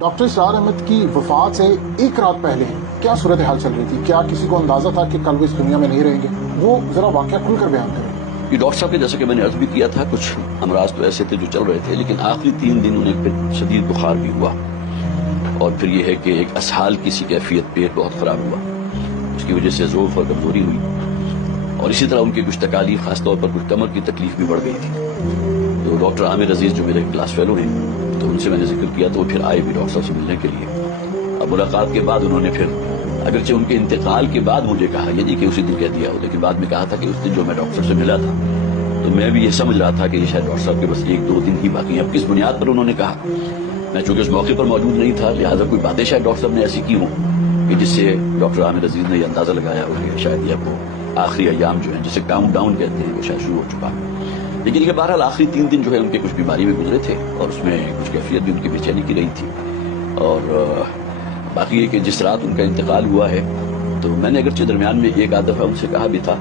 Doctor اسرار احمد کی وفات سے ایک رات پہلے کیا صورتحال چل رہی تھی؟ کیا کسی کو اندازہ تھا کہ کل وہ اس دنیا میں نہیں رہیں گے؟ وہ ذرا واقعہ کھل کر بیان کریں۔ یہ ڈاکٹر صاحب کے جیسے کہ میں نے عرض بھی کیا تھا، کچھ امراض تو ایسے تھے جو چل رہے تھے، لیکن آخری 3 دن انہیں پھر شدید بخار بھی ہوا، اور پھر یہ ہے کہ ایک اسہال کی سی کیفیت، پیٹ بہت خراب ہوا، اس کی وجہ سے ضعف اور کمزوری ہوئی، اور اسی طرح ان کی کچھ تکالیف، خاص طور پر کچھ کمر کی تکلیف بھی بڑھ گئی تھی۔ تو ڈاکٹر عامر عزیز جو میرے کلاس فیلو ہیں، تو ان سے میں نے ذکر کیا تو وہ پھر آئے بھی ڈاکٹر صاحب سے ملنے کے لیے۔ اب ملاقات کے بعد انہوں نے پھر اگرچہ ان کے انتقال کے بعد مجھے کہا، یہ نہیں کہ اسی دن کہہ دیا ہو، لیکن بعد میں کہا تھا کہ اس دن جو میں ڈاکٹر صاحب سے ملا تھا تو میں بھی یہ سمجھ رہا تھا کہ یہ شاید ڈاکٹر صاحب کے بس 1-2 دن ہی باقی ہیں۔ اب کس بنیاد پر انہوں نے کہا، میں چونکہ اس موقع پر موجود نہیں تھا، لہٰذا کوئی باتیں شاید ڈاکٹر صاحب نے ایسی کی ہوں کہ جس سے ڈاکٹر عامر عزیز نے یہ اندازہ لگایا ہو کہ شاید یہ وہ آخری ایام جو ہیں، جسے کاؤنٹ ڈاؤن کہتے ہیں، وہ شاید شروع ہو چکا۔ لیکن یہ بہرحال آخری 3 دن جو ہے ان کے کچھ بیماری میں گزرے تھے، اور اس میں کچھ کیفیت بھی ان کی بے چینی کی رہی تھی، اور باقی یہ کہ جس رات ان کا انتقال ہوا ہے تو میں نے اگرچہ درمیان میں ایک آدھ دفعہ ان سے کہا بھی تھا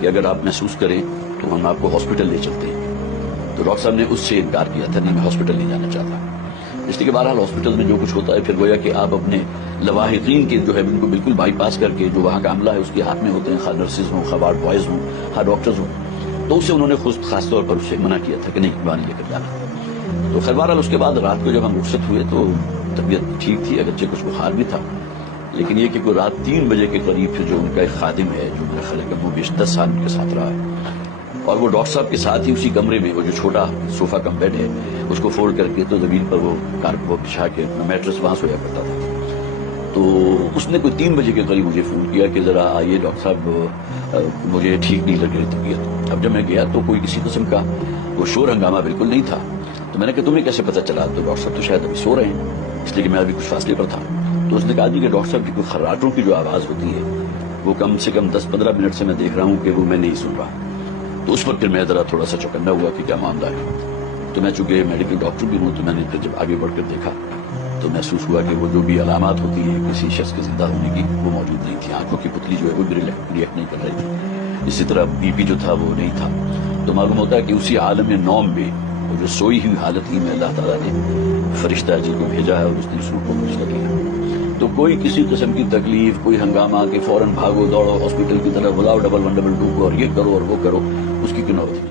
کہ اگر آپ محسوس کریں تو ہم آپ کو ہاسپٹل لے چلتے ہیں، تو ڈاکٹر صاحب نے اس سے انکار کیا تھا، نہیں میں ہاسپٹل نہیں جانا چاہتا، اس لیے کہ بہرحال ہاسپٹل میں جو کچھ ہوتا ہے پھر گویا کہ آپ اپنے لواحقین کے جو ہے ان کو بالکل بائی پاس کر کے جو وہاں کا عملہ ہے اس کے ہاتھ میں ہوتے ہیں، خواہ نرسز ہوں، خواہ وارڈ بوائز ہوں، خواہ ڈاکٹرز ہوں، تو اسے انہوں نے خاص طور پر اسے منع کیا تھا کہ نہیں وہاں لے کر جانا۔ تو خیر بہرحال اس کے بعد رات کو جب ہم رخصت ہوئے تو طبیعت ٹھیک تھی، اگرچہ کچھ بخار بھی تھا، لیکن یہ کہ کوئی رات 3 بجے کے قریب پھر جو ان کا ایک خادم ہے جو میرا خیال ہے کہ وہ 10 سال ان کے ساتھ رہا ہے، اور وہ ڈاکٹر صاحب کے ساتھ ہی اسی کمرے میں وہ جو چھوٹا صوفہ کم بیڈ ہے اس کو فولڈ کر کے تو زمین پر وہ بچھا کے میٹرس وہاں سویا کرتا تھا، تو اس نے کوئی 3 بجے کے قریب مجھے فون کیا کہ ذرا آئیے ڈاکٹر صاحب، مجھے ٹھیک نہیں لگ رہی طبیعت۔ اب جب میں گیا تو کوئی کسی قسم کا وہ شور ہنگامہ بالکل نہیں تھا، تو میں نے کہا تمہیں کیسے پتہ چلا؟ تو ڈاکٹر صاحب تو شاید ابھی سو رہے ہیں، اس لیے کہ میں ابھی کچھ فاصلے پر تھا۔ تو اس نے کہا جی کہ ڈاکٹر صاحب کی کوئی خراٹوں کی جو آواز ہوتی ہے وہ کم سے کم 10-15 منٹ سے میں دیکھ رہا ہوں کہ وہ میں نہیں سن رہا۔ تو اس پر پھر میں ذرا تھوڑا سا چوکنا ہوا کہ کیا معاملہ ہے، تو میں چونکہ میڈیکل ڈاکٹر بھی ہوں تو میں نے پھر جب آگے بڑھ کر دیکھا تو محسوس ہوا کہ وہ جو بھی علامات ہوتی ہیں کسی شخص کے زندہ ہونے کی وہ موجود نہیں تھی۔ آنکھوں کی پتلی جو ہے وہ ریئیکٹ نہیں کر رہی تھی، اسی طرح بی پی جو تھا وہ نہیں تھا۔ تو معلوم ہوتا ہے کہ اسی عالم نوم میں وہ جو سوئی ہوئی حالت ہی میں اللہ تعالیٰ نے فرشتہ جی کو بھیجا ہے اور اس نے اس روح کو فرشتہ کیا۔ تو کوئی کسی قسم کی تکلیف، کوئی ہنگامہ کہ فوراً بھاگو دوڑو ہاسپٹل کی طرف، بلاؤ 112 کو اور یہ کرو اور وہ کرو، اس کی کوئی نوبت نہیں۔